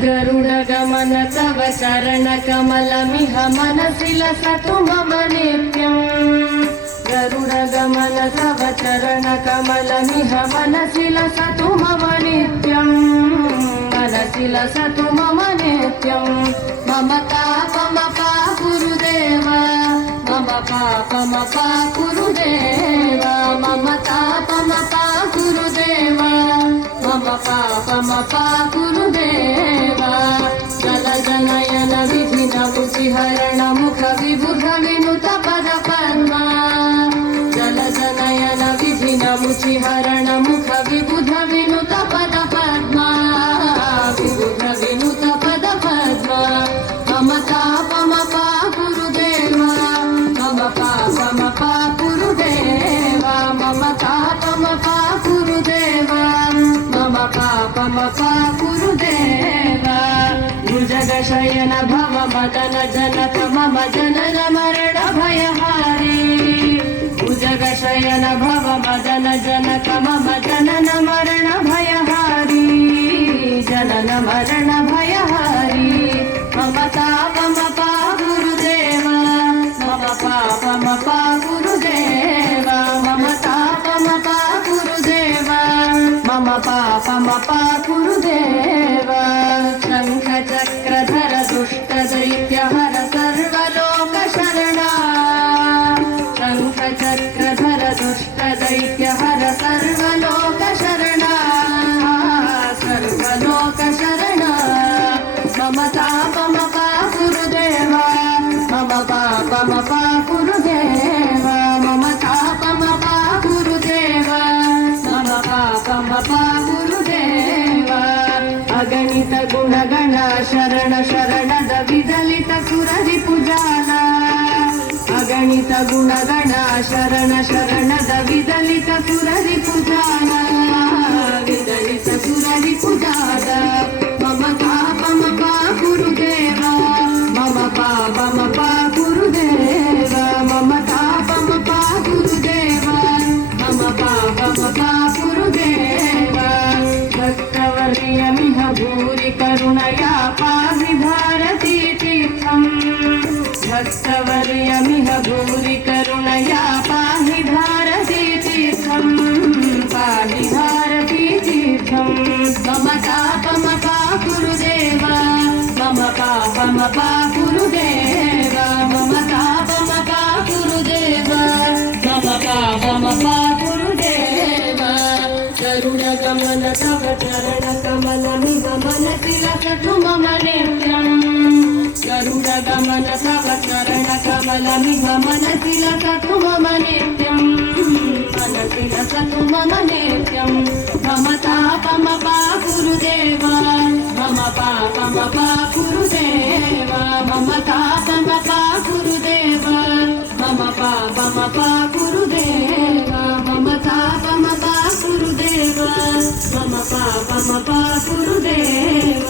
गरुडगमन तव चरणकमलमिह मनसि लसतु मम नित्यम् गरुडगमन तव चरणकमलमिह मनसि लसतु मम नित्यम् मनसि लसतु मम नित्यम् मम तापमपा गुरुदेव मम पापमपा गुरुदेव मम तापमपा गुरुदेव मम पापमपा गुरुदेव जल जनयन विधिन रुचिहरण मुख विबुध विनुत पद पद्मा जल जनयन विधिन रुचिहरण मुख विबुध विनुत पद पद्मा विबुध विनुत पद पद्मा मम तापमपा गुरुदेव मम पापमपा गुरुदेव मम तापमपा गुरुदेव मम पापमपा गुरुदेव भुजगशयन भव मदन जनक मम जनन मरण भयहारी भुजगशयन भव मदन जनक मम जनन मरण भयहारी जनन मरण भयहारी मम तापमपा गुरुदेव मम पापमपा गुरुदेव मम तापमपा गुरुदेव मम पापमपा गुरुदेव शङ्ख चक्रधर दुष्ट दैत्यहर सर्वलोक शरणा शङ्ख चक्रधर दुष्ट दैत्यहर सर्वलोक शरणा सर्वलोक शरणा मम तापमपा गुरुदेव मम पापमपा गुरुदेव मम तापमपा गुरुदेव मम पापमपा गुरुदेव अगणित गुणगण शरण शरणद विदलित सुररि पुजाला अगणित गुणगण शरण शरणद विदलित सुररि पुजाला विदलित सुररि पुजाला मम पापमपा गुरुदेव मम पापमपा गुरुदेव मम तापमपा गुरुदेव मम पापमपा गुरुदेव भक्तवर्यमिह भूरि करुणया पाहि भारती तीर्थम् भक्तवर्यमिह भूरि करुणया पाहि भारती तीर्थम् पाहि भारती तीर्थम् मम तापमपा गुरुदेव मम पापमपा गुरुदेव मम तापमपा गुरुदेव मम पापमपा गुरुदेव गरुडगमन तव चरणकमलमिह मनसि लसतु मम नित्यम् गरुडगमन तव चरणकमलमिह मनसि लसतु मम नित्यम् मनसि लसतु मम नित्यम् मम तापमपा गुरुदेव मम पापमपा गुरुदेव मम तापमपा गुरुदेव मम पापमपा गुरुदेव मम तापमपा गुरुदेव मम पापमपा गुरुदेव